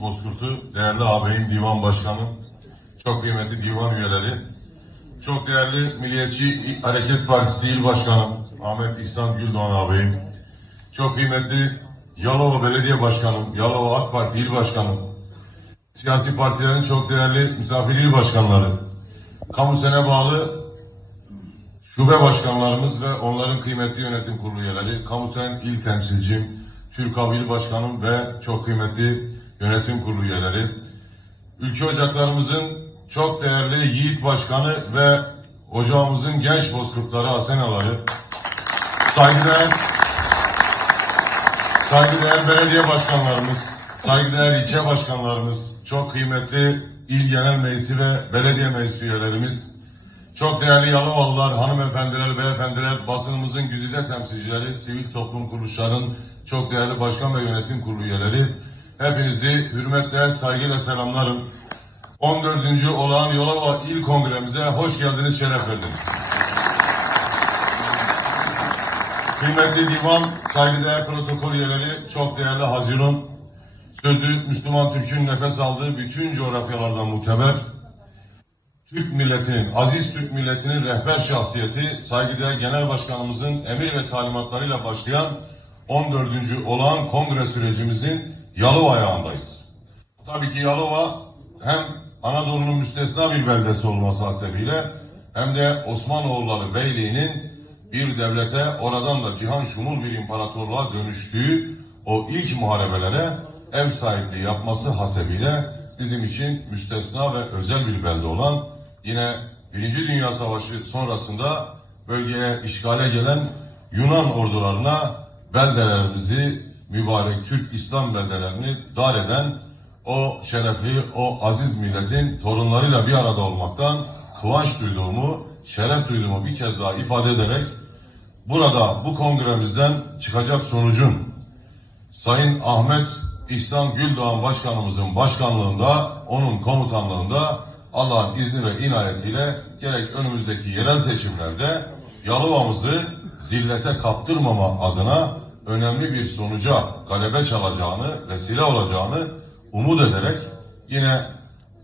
Bozkurt'u, değerli ağabeyim divan başkanım, çok kıymetli divan üyeleri, çok değerli Milliyetçi Hareket Partisi İl Başkanım Ahmet İhsan Güldoğan ağabeyim, çok kıymetli Yalova Belediye Başkanım, Yalova AK Parti İl Başkanım, siyasi partilerin çok değerli misafir il başkanları, kamu sene bağlı şube başkanlarımız ve onların kıymetli yönetim kurulu üyeleri, Kamusen il temsilcim, Türk Hava İl Başkanım ve çok kıymetli yönetim kurulu üyeleri, ülke ocaklarımızın çok değerli yiğit başkanı ve ocağımızın genç bozkurtları, asenaları, saygıdeğer, saygıdeğer belediye başkanlarımız, saygıdeğer ilçe başkanlarımız, çok kıymetli il genel meclisi ve belediye meclis üyelerimiz, çok değerli Yalovalılar, hanımefendiler, beyefendiler, basınımızın güzide temsilcileri, sivil toplum kuruluşlarının çok değerli başkan ve yönetim kurulu üyeleri, hepinizi hürmetle, saygıyla selamlarım. 14. olağan Yalova İl Kongremize hoş geldiniz, şeref verdiniz. Kıymetli divan, saygıdeğer protokol üyeleri, çok değerli Haziran, sözü Müslüman Türk'ün nefes aldığı bütün coğrafyalardan muteber, Türk milletinin, aziz Türk milletinin rehber şahsiyeti, saygıdeğer Genel Başkanımızın emir ve talimatlarıyla başlayan 14. olağan kongre sürecimizin Yalova ayağındayız. Tabii ki Yalova hem Anadolu'nun müstesna bir beldesi olması hasebiyle hem de Osmanoğulları Beyliği'nin bir devlete oradan da cihan şumul bir imparatorluğa dönüştüğü o ilk muharebelere ev sahipliği yapması hasebiyle bizim için müstesna ve özel bir belde olan yine Birinci Dünya Savaşı sonrasında bölgeye işgale gelen Yunan ordularına beldelerimizi mübarek Türk İslam beldelerini dar eden o şerefli, o aziz milletin torunlarıyla bir arada olmaktan kıvanç duyduğumu, şeref duyduğumu bir kez daha ifade ederek burada bu kongremizden çıkacak sonucun Sayın Ahmet İhsan Güldoğan Başkanımızın başkanlığında, onun komutanlığında Allah'ın izni ve inayetiyle gerek önümüzdeki yerel seçimlerde Yalova'mızı zillete kaptırmama adına önemli bir sonuca galebe çalacağını, vesile olacağını umut ederek yine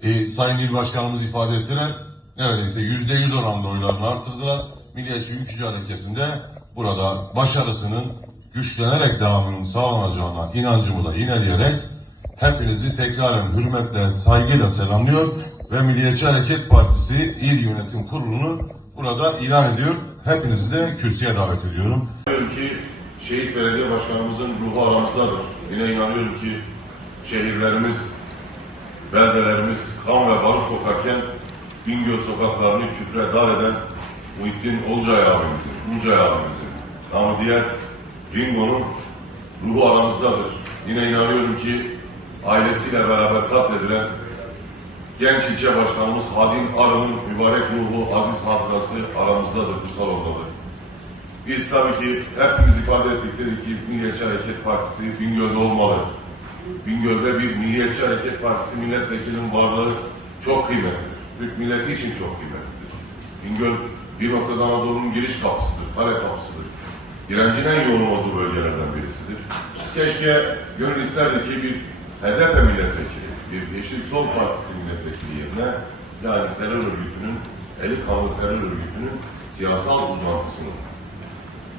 e, Sayın İl Başkanımız ifade ettiler. Neredeyse yüzde yüz oranında oylarını artırdılar. Milliyetçi Ülkücü Hareketi'nde burada başarısının güçlenerek devamının sağlanacağına inancımı da ineleyerek hepinizi tekraren hürmetle, saygıyla selamlıyor ve Milliyetçi Hareket Partisi İl Yönetim Kurulu'nu burada ilan ediyor. Hepinizi de kürsüye davet ediyorum. İnanıyorum ki şehit belediye başkanımızın ruhu aramızdadır. Yine inanıyorum ki şehirlerimiz, beldelerimiz kan ve barut kokarken Bingöl sokaklarını küfre dar eden Muhittin Olcay abimizin, Olcay abimizin, ama diğer Ringo'nun ruhu aramızdadır. Yine inanıyorum ki ailesiyle beraber katledilen genç ilçe başkanımız Hadim Arı'nın mübarek ruhu, aziz hatırası aramızdadır, bu salondadır. Biz tabii ki hepimiz ifade ettik dedik ki Milliyetçi Hareket Partisi Bingöl'de olmalı. Bingöl'de bir Milliyetçi Hareket Partisi milletvekilinin varlığı çok kıymetlidir. Türk milleti için çok kıymetlidir. Bingöl bir noktada Anadolu'nun giriş kapısıdır, kale kapısıdır. Direncin en yoğun olduğu bölgelerden birisidir. Keşke gönül isterdi ki bir HDP milletvekili, bir Yeşil Sol Partisi milletvekili yerine yani terör örgütünün, eli kanlı terör örgütünün siyasal uzantısının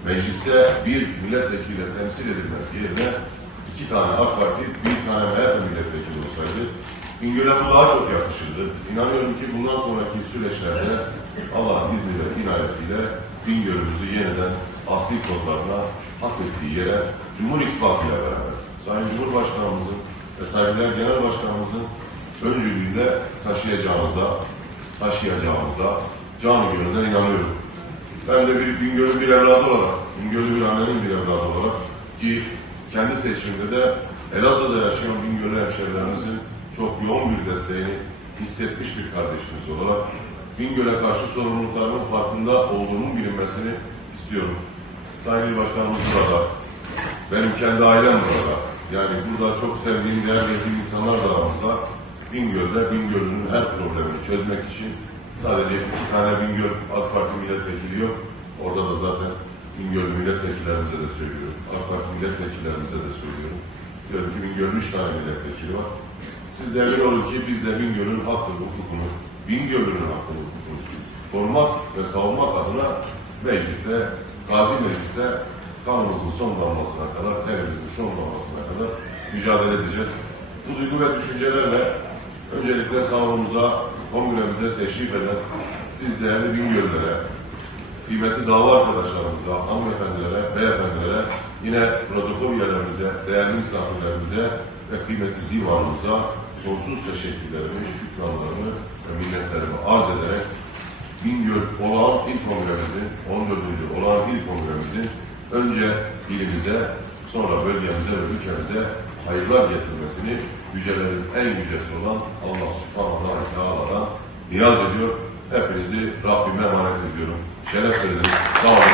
mecliste bir milletvekili temsil edilmesi yerine iki tane AK Parti, bir tane MHP milletvekili olsaydı Bingöl'e bu daha çok yakışırdı. İnanıyorum ki bundan sonraki süreçlerde Allah'ın izniyle, inayetiyle Bingöl'ümüzü yeniden asli kodlarına hak ettiği yere Cumhur İttifakı ile beraber Sayın Cumhurbaşkanımızın ve saygıdeğer Genel Başkanımızın öncülüğünde taşıyacağımıza, taşıyacağımıza canı gönülden inanıyorum. Ben de bir Bingöl'ün bir evladı olarak, Bingöl'ün bir annenin bir evladı olarak ki kendi seçimde de Elazığ'da yaşayan Bingöl'ü hemşehrilerimizin çok yoğun bir desteğini hissetmiş bir kardeşimiz olarak Bingöl'e karşı sorumluluklarının farkında olduğunun bilinmesini istiyorum. Sayın İl Başkanımız burada, benim kendi ailem burada. Yani burada çok sevdiğim, değer verdiğim insanlar da aramızda. Bingöl'de Bingöl'ün her problemini çözmek için sadece iki tane Bingöl AK Parti milletvekili yok. Orada da zaten Bingöl milletvekillerimize de söylüyorum. AK Parti milletvekillerimize de söylüyorum. Diyorum ki Bingöl'ün üç tane milletvekili var. siz de emin olun ki biz de Bingöl'ün hakkı hukukunu, Bingöl'ün hakkını hukukunu korumak ve savunmak adına mecliste, gazi mecliste kanımızın son damlasına kadar, terimizin son damlasına kadar mücadele edeceğiz. Bu duygu ve düşüncelerle öncelikle salonumuza, kongremize teşrif eden siz değerli Bingöl'lere, kıymetli dava arkadaşlarımıza, hanımefendilere, beyefendilere, yine protokol üyelerimize, değerli misafirlerimize ve kıymetli divanımıza sonsuz teşekkürlerimi, şükranlarımı ve minnetlerimi arz ederek Bingöl Olağan İl Kongremizin, 14. Olağan İl Kongremizin önce ilimize, sonra bölgemize ve ülkemize hayırlar getirmesini yücelerin en yücesi olan Allah Subhanahu ve Teala'dan niyaz ediyor. Hepinizi Rabbime emanet ediyorum. Şeref verdiniz. Sağ olun.